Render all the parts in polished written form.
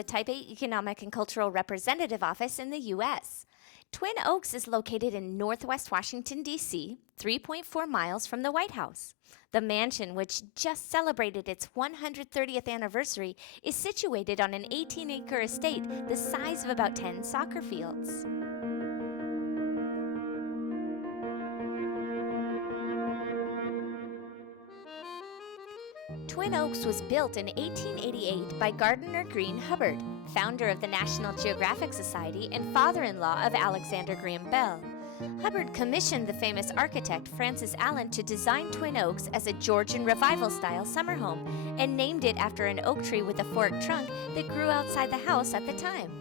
the Taipei Economic and Cultural Representative Office in the U.S. Twin Oaks is located in northwest Washington, D.C., 3.4 miles from the White House. The mansion, which just celebrated its 130th anniversary, is situated on an 18-acre estate the size of about 10 soccer fields. Twin Oaks was built in 1888 by Gardiner Green Hubbard, founder of the National Geographic Society and father-in-law of Alexander Graham Bell. Hubbard commissioned the famous architect Francis Allen to design Twin Oaks as a Georgian Revival-style summer home and named it after an oak tree with a forked trunk that grew outside the house at the time.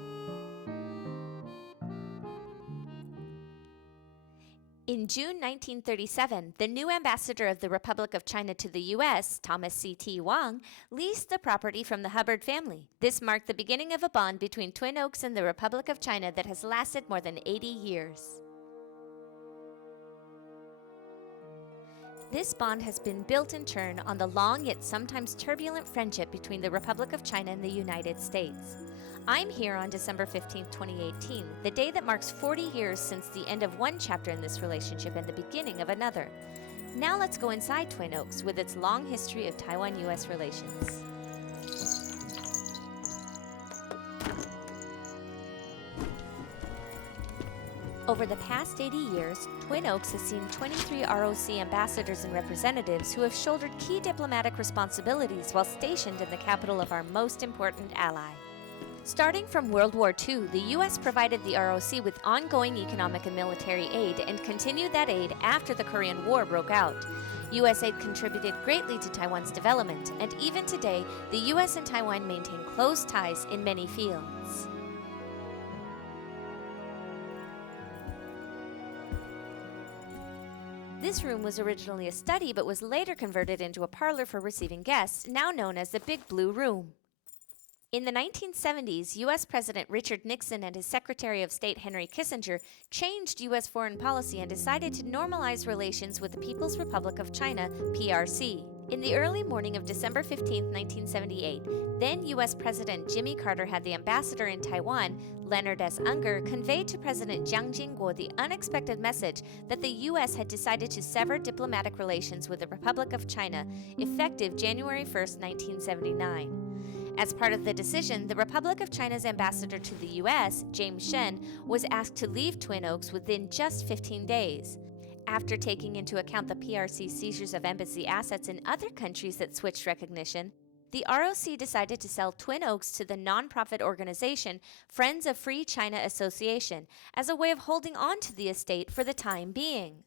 In June 1937, the new ambassador of the Republic of China to the U.S., Thomas C.T. Wang, leased the property from the Hubbard family. This marked the beginning of a bond between Twin Oaks and the Republic of China that has lasted more than 80 years. This bond has been built in turn on the long yet sometimes turbulent friendship between the Republic of China and the United States. I'm here on December 15, 2018, the day that marks 40 years since the end of one chapter in this relationship and the beginning of another. Now let's go inside Twin Oaks with its long history of Taiwan-U.S. relations. Over the past 80 years, Twin Oaks has seen 23 ROC ambassadors and representatives who have shouldered key diplomatic responsibilities while stationed in the capital of our most important ally. Starting from World War II, the U.S. provided the ROC with ongoing economic and military aid and continued that aid after the Korean War broke out. U.S. aid contributed greatly to Taiwan's development, and even today, the U.S. and Taiwan maintain close ties in many fields. This room was originally a study but was later converted into a parlor for receiving guests, now known as the Big Blue Room. In the 1970s, U.S. President Richard Nixon and his Secretary of State Henry Kissinger changed U.S. foreign policy and decided to normalize relations with the People's Republic of China, PRC. In the early morning of December 15, 1978, then U.S. President Jimmy Carter had the ambassador in Taiwan, Leonard S. Unger, conveyed to President Jiang Jingguo the unexpected message that the U.S. had decided to sever diplomatic relations with the Republic of China, effective January 1, 1979. As part of the decision, the Republic of China's ambassador to the U.S., James Shen, was asked to leave Twin Oaks within just 15 days. After taking into account the PRC seizures of embassy assets in other countries that switched recognition, the ROC decided to sell Twin Oaks to the nonprofit organization Friends of Free China Association as a way of holding on to the estate for the time being.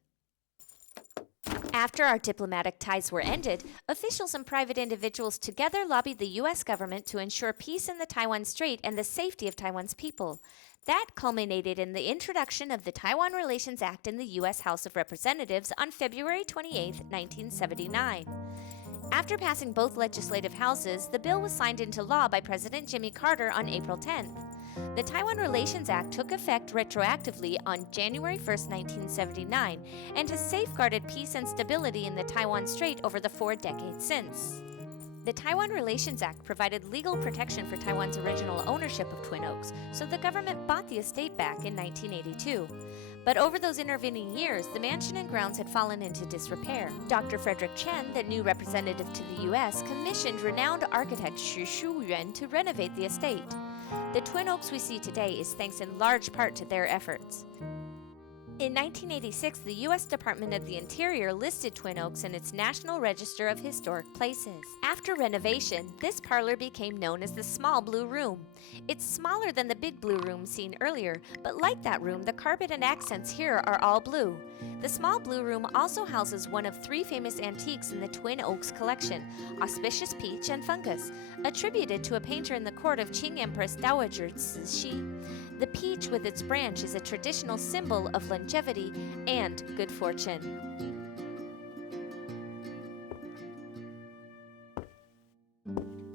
After our diplomatic ties were ended, officials and private individuals together lobbied the U.S. government to ensure peace in the Taiwan Strait and the safety of Taiwan's people. That culminated in the introduction of the Taiwan Relations Act in the U.S. House of Representatives on February 28, 1979. After passing both legislative houses, the bill was signed into law by President Jimmy Carter on April 10th. The Taiwan Relations Act took effect retroactively on January 1, 1979, and has safeguarded peace and stability in the Taiwan Strait over the 4 decades since. The Taiwan Relations Act provided legal protection for Taiwan's original ownership of Twin Oaks, so the government bought the estate back in 1982. But over those intervening years, the mansion and grounds had fallen into disrepair. Dr. Frederick Chen, the new representative to the U.S., commissioned renowned architect Xu Shuyuan to renovate the estate. The Twin Oaks we see today is thanks in large part to their efforts. In 1986, the U.S. Department of the Interior listed Twin Oaks in its National Register of Historic Places. After renovation, this parlor became known as the Small Blue Room. It's smaller than the Big Blue Room seen earlier, but like that room, the carpet and accents here are all blue. The Small Blue Room also houses one of 3 famous antiques in the Twin Oaks collection, Auspicious Peach and Fungus, attributed to a painter in the court of Qing Empress Dowager Cixi. The peach with its branch is a traditional symbol of longevity and good fortune.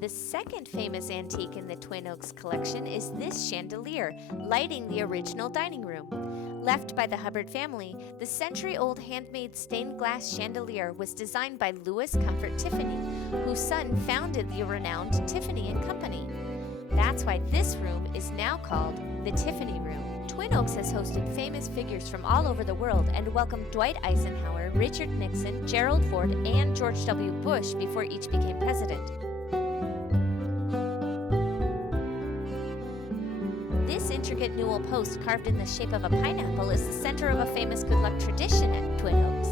The second famous antique in the Twin Oaks collection is this chandelier, lighting the original dining room. Left by the Hubbard family, the century-old handmade stained glass chandelier was designed by Louis Comfort Tiffany, whose son founded the renowned Tiffany & Company. That's why this room is now called the Tiffany Room. Twin Oaks has hosted famous figures from all over the world and welcomed Dwight Eisenhower, Richard Nixon, Gerald Ford, and George W. Bush before each became president. This intricate newel post carved in the shape of a pineapple is the center of a famous good luck tradition at Twin Oaks.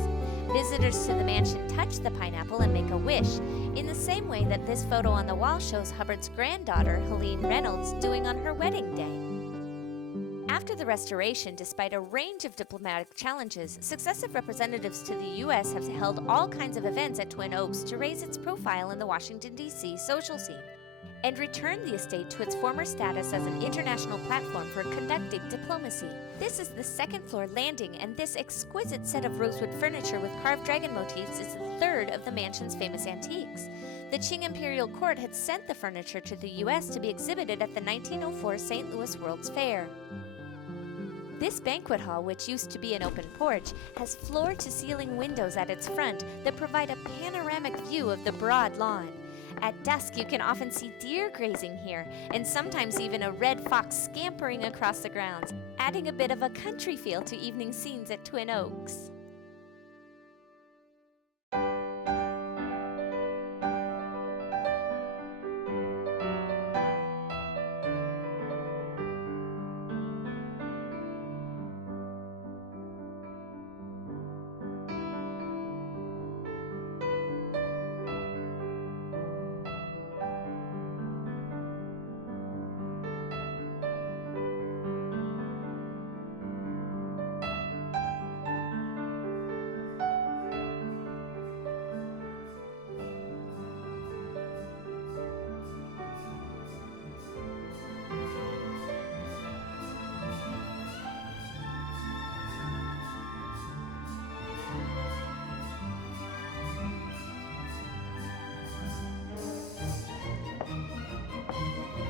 Visitors to the mansion touch the pineapple and make a wish, in the same way that this photo on the wall shows Hubbard's granddaughter, Helene Reynolds, doing on her wedding day. After the restoration, despite a range of diplomatic challenges, successive representatives to the U.S. have held all kinds of events at Twin Oaks to raise its profile in the Washington, D.C. social scene, and return the estate to its former status as an international platform for conducting diplomacy. This is the second-floor landing, and this exquisite set of rosewood furniture with carved dragon motifs is the third of the mansion's famous antiques. The Qing Imperial Court had sent the furniture to the U.S. to be exhibited at the 1904 St. Louis World's Fair. This banquet hall, which used to be an open porch, has floor-to-ceiling windows at its front that provide a panoramic view of the broad lawn. At dusk, you can often see deer grazing here, and sometimes even a red fox scampering across the grounds, adding a bit of a country feel to evening scenes at Twin Oaks.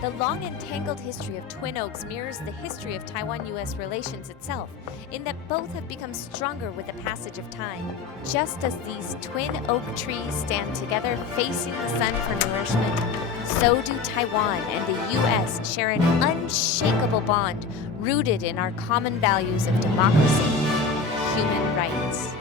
The long and tangled history of Twin Oaks mirrors the history of Taiwan-U.S. relations itself, in that both have become stronger with the passage of time. Just as these twin oak trees stand together facing the sun for nourishment, so do Taiwan and the U.S. share an unshakable bond rooted in our common values of democracy and human rights.